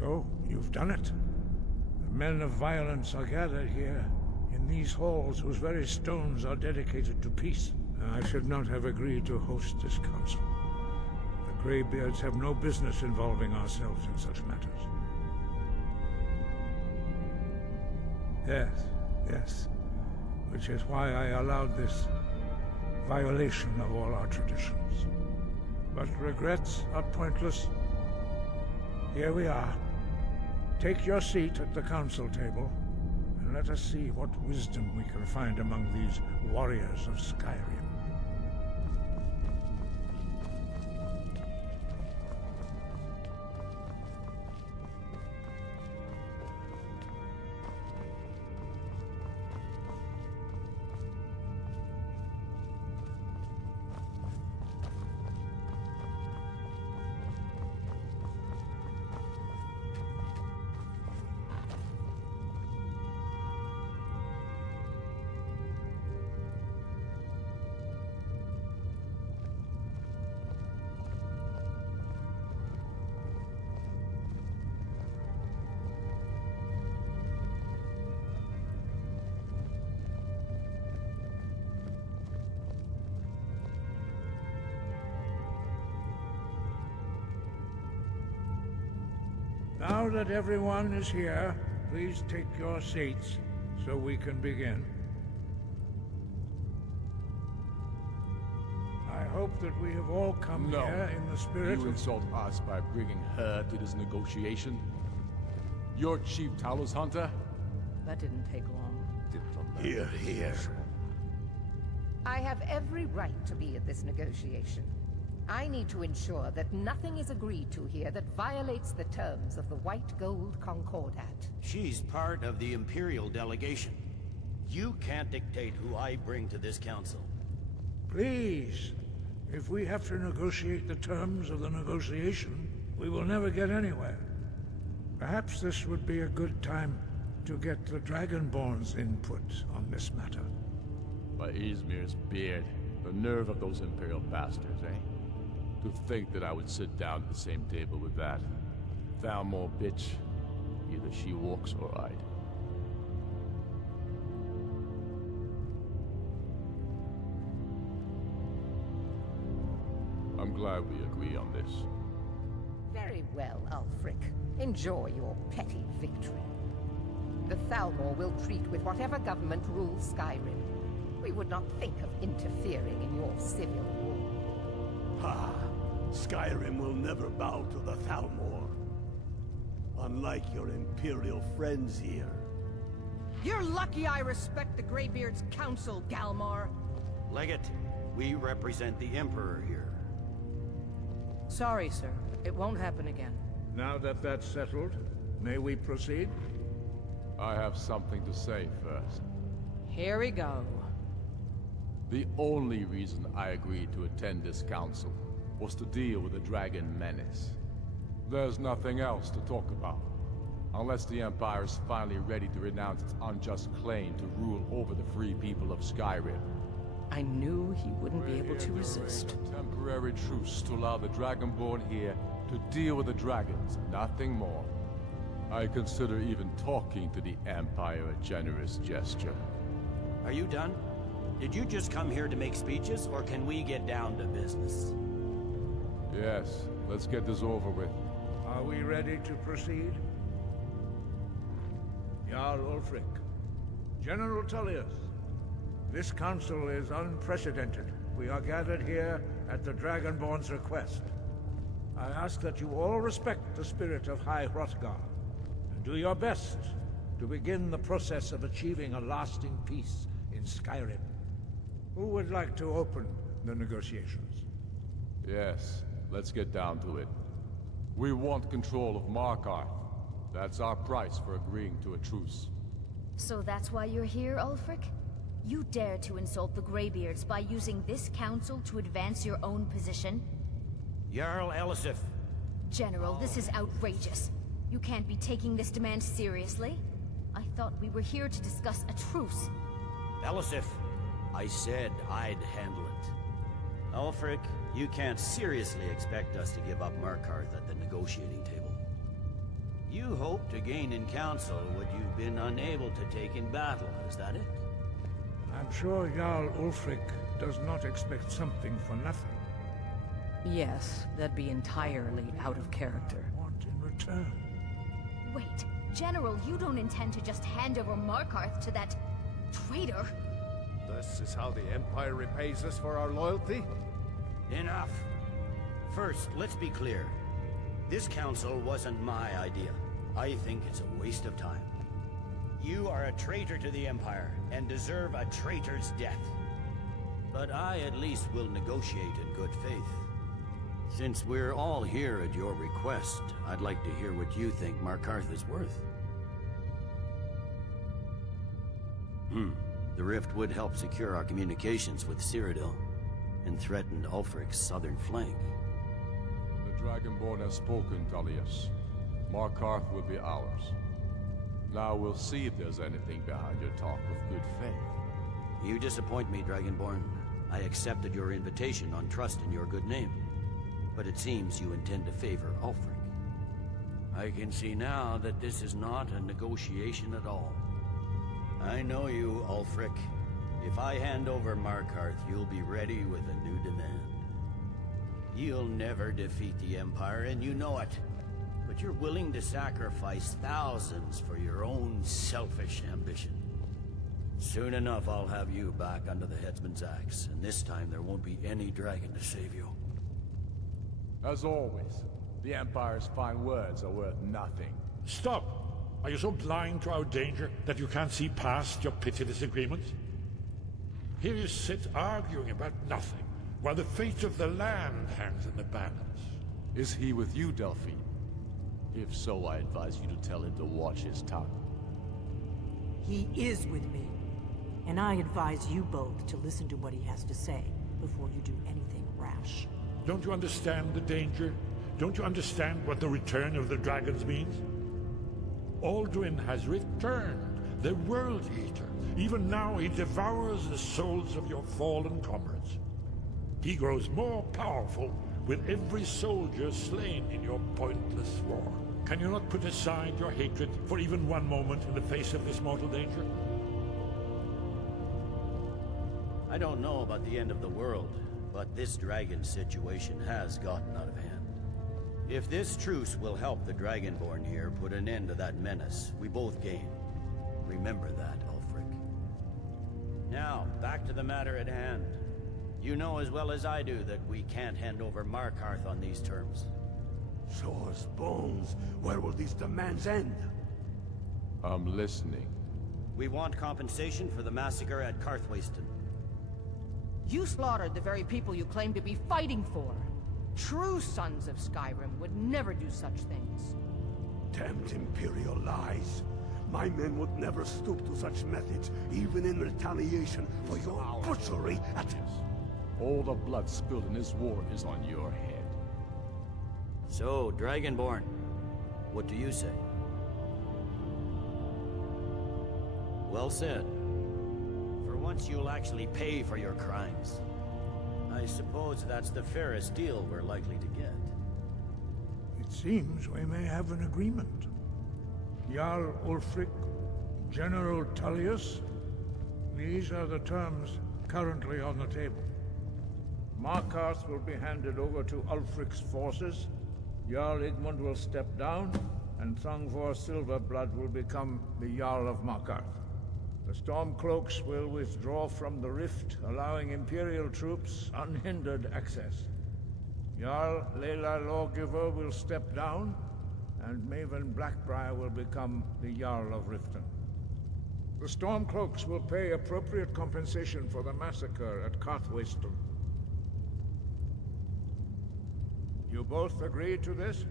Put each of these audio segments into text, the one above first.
So, you've done it. The men of violence are gathered here, in these halls whose very stones are dedicated to peace. I should not have agreed to host this council. The Greybeards have no business involving ourselves in such matters. Yes. Which is why I allowed this violation of all our traditions. But regrets are pointless. Here we are. Take your seat at the council table, and let us see what wisdom we can find among these warriors of Skyrim. Now that everyone is here, please take your seats so we can begin. I hope that we have all come here in the spirit of... You insult us by bringing her to this negotiation? You're Chief Talos Hunter? That didn't take long. Here. I have every right to be at this negotiation. I need to ensure that nothing is agreed to here that violates the terms of the White Gold Concordat. She's part of the Imperial delegation. You can't dictate who I bring to this council. Please, if we have to negotiate the terms of the negotiation, we will never get anywhere. Perhaps this would be a good time to get the Dragonborn's input on this matter. By Ysmir's beard, the nerve of those Imperial bastards, eh? To think that I would sit down at the same table with that Thalmor bitch. Either she walks or I do. I'm glad we agree on this. Very well, Ulfric. Enjoy your petty victory. The Thalmor will treat with whatever government rules Skyrim. We would not think of interfering in your civil war. Ha! Skyrim will never bow to the Thalmor. Unlike your Imperial friends here. You're lucky I respect the Greybeards' council, Galmar. Legate, we represent the Emperor here. Sorry, sir. It won't happen again. Now that that's settled, may we proceed? I have something to say first. Here we go. The only reason I agreed to attend this council was to deal with the Dragon Menace. There's nothing else to talk about. Unless the Empire is finally ready to renounce its unjust claim to rule over the free people of Skyrim. I knew he wouldn't be able to resist. A temporary truce to allow the Dragonborn here to deal with the dragons, nothing more. I consider even talking to the Empire a generous gesture. Are you done? Did you just come here to make speeches, or can we get down to business? Yes, let's get this over with. Are we ready to proceed? Jarl Ulfric, General Tullius, this council is unprecedented. We are gathered here at the Dragonborn's request. I ask that you all respect the spirit of High Hrothgar, and do your best to begin the process of achieving a lasting peace in Skyrim. Who would like to open the negotiations? Yes, let's get down to it. We want control of Markarth. That's our price for agreeing to a truce. So that's why you're here, Ulfric? You dare to insult the Greybeards by using this council to advance your own position? Jarl Elisif. General, this is outrageous. You can't be taking this demand seriously. I thought we were here to discuss a truce. Elisif, I said I'd handle it. Ulfric, you can't seriously expect us to give up Markarth at the negotiating table. You hoped to gain in council what you've been unable to take in battle, is that it? I'm sure Jarl Ulfric does not expect something for nothing. Yes, that'd be entirely out of character. Want in return. Wait, General, you don't intend to just hand over Markarth to that traitor? This is how the Empire repays us for our loyalty? Enough. First, let's be clear. This council wasn't my idea. I think it's a waste of time. You are a traitor to the Empire, and deserve a traitor's death. But I at least will negotiate in good faith. Since we're all here at your request, I'd like to hear what you think Markarth is worth. The rift would help secure our communications with Cyrodiil, and threatened Ulfric's southern flank. The Dragonborn has spoken, Tullius. Markarth will be ours. Now we'll see if there's anything behind your talk of good faith. You disappoint me, Dragonborn. I accepted your invitation on trust in your good name. But it seems you intend to favor Ulfric. I can see now that this is not a negotiation at all. I know you, Ulfric. If I hand over Markarth, you'll be ready with a new demand. You'll never defeat the Empire, and you know it. But you're willing to sacrifice thousands for your own selfish ambition. Soon enough, I'll have you back under the headsman's axe, and this time there won't be any dragon to save you. As always, the Empire's fine words are worth nothing. Stop! Are you so blind to our danger that you can't see past your petty disagreements? Here you sit arguing about nothing, while the fate of the land hangs in the balance. Is he with you, Delphine? If so, I advise you to tell him to watch his tongue. He is with me, and I advise you both to listen to what he has to say before you do anything rash. Don't you understand the danger? Don't you understand what the return of the dragons means? Alduin has returned, the World Eater. Even now he devours the souls of your fallen comrades. He grows more powerful with every soldier slain in your pointless war. Can you not put aside your hatred for even one moment in the face of this mortal danger? I don't know about the end of the world, but this dragon situation has gotten out of hand. If this truce will help the Dragonborn here put an end to that menace, we both gain. Remember that, Ulfric. Now, back to the matter at hand. You know as well as I do that we can't hand over Markarth on these terms. Swords, bones, where will these demands end? I'm listening. We want compensation for the massacre at Karthwasten. You slaughtered the very people you claim to be fighting for. True sons of Skyrim would never do such things. Damned Imperial lies. My men would never stoop to such methods, even in retaliation for your butchery at... All the blood spilled in this war is on your head. So, Dragonborn, what do you say? Well said. For once you'll actually pay for your crimes. I suppose that's the fairest deal we're likely to get. It seems we may have an agreement. Jarl Ulfric, General Tullius, these are the terms currently on the table. Markarth will be handed over to Ulfric's forces, Jarl Igmund will step down, and Thongvor Silverblood will become the Jarl of Markarth. The Stormcloaks will withdraw from the rift, allowing Imperial troops unhindered access. Jarl Leila Lawgiver will step down, and Maven Blackbriar will become the Jarl of Riften. The Stormcloaks will pay appropriate compensation for the massacre at Karthwasten. You both agree to this?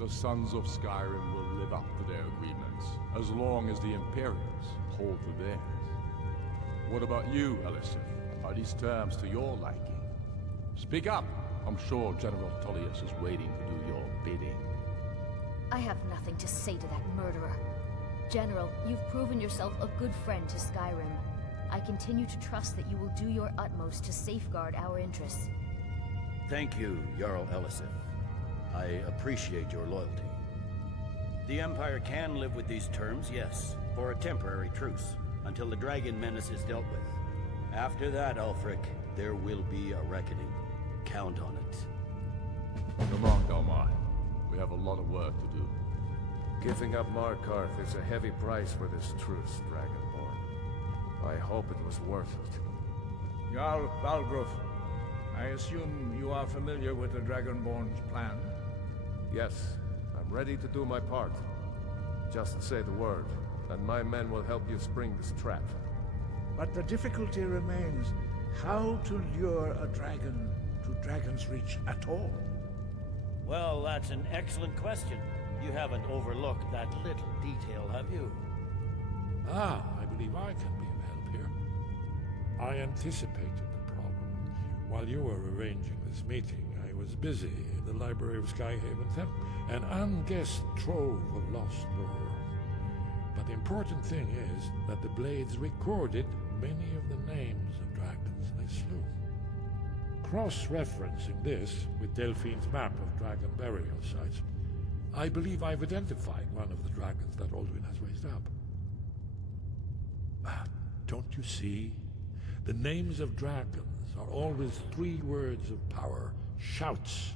The Sons of Skyrim will live up to their agreements, as long as the Imperials hold to theirs. What about you, Elisif? Are these terms to your liking? Speak up! I'm sure General Tullius is waiting to do your bidding. I have nothing to say to that murderer. General, you've proven yourself a good friend to Skyrim. I continue to trust that you will do your utmost to safeguard our interests. Thank you, Jarl Elisif. I appreciate your loyalty. The Empire can live with these terms, yes, for a temporary truce, until the dragon menace is dealt with. After that, Ulfric, there will be a reckoning. Count on it. Come on, Gunmar. We have a lot of work to do. Giving up Markarth is a heavy price for this truce, Dragonborn. I hope it was worth it. Jarl Balgruuf, I assume you are familiar with the Dragonborn's plan? Yes, I'm ready to do my part. Just say the word, and my men will help you spring this trap. But the difficulty remains how to lure a dragon to Dragon's Reach at all. Well, that's an excellent question. You haven't overlooked that little detail, have you? Ah, I believe I can be of help here. I anticipated the problem. While you were arranging this meeting, I was busy in the library of Skyhaven Temp, an unguessed trove of lost lore. But the important thing is that the blades recorded many of the names of dragons they slew. Cross-referencing this with Delphine's map of dragon burial sites, I believe I've identified one of the dragons that Alduin has raised up. Don't you see? The names of dragons are always 3 words of power, shouts.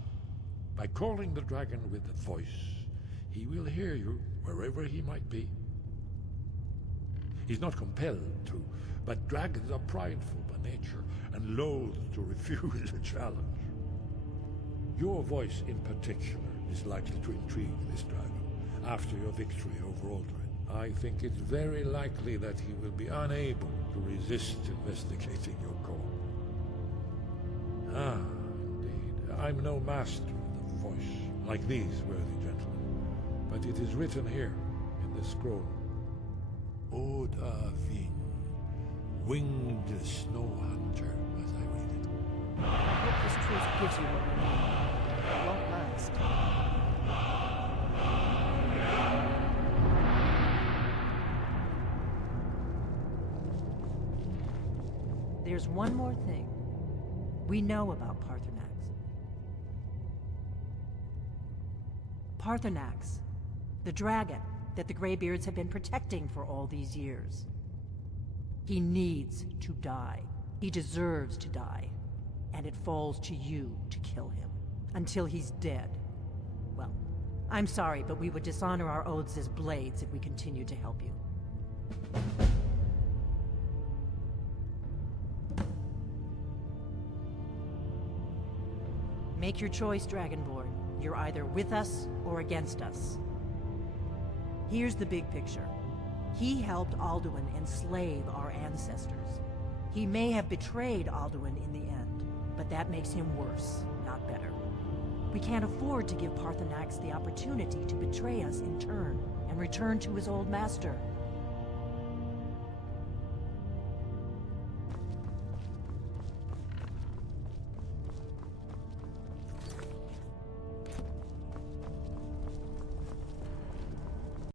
By calling the dragon with a voice, he will hear you wherever he might be. He's not compelled to, but dragons are prideful by nature and loath to refuse a challenge. Your voice in particular is likely to intrigue this dragon after your victory over Alduin. I think it's very likely that he will be unable to resist investigating your call. Ah, indeed. I'm no master of the voice, like these worthy gentlemen, but it is written here in this scroll. Oda Ving, winged snow hunter, as I read it. I hope this truce gives you what you need. It won't last. There's one more thing we know about Paarthurnax. Paarthurnax, the dragon that the Greybeards have been protecting for all these years. He needs to die. He deserves to die. And it falls to you to kill him. Until he's dead. Well, I'm sorry, but we would dishonor our oaths as blades if we continued to help you. Make your choice, Dragonborn. You're either with us or against us. Here's the big picture. He helped Alduin enslave our ancestors. He may have betrayed Alduin in the end, but that makes him worse, not better. We can't afford to give Paarthurnax the opportunity to betray us in turn and return to his old master.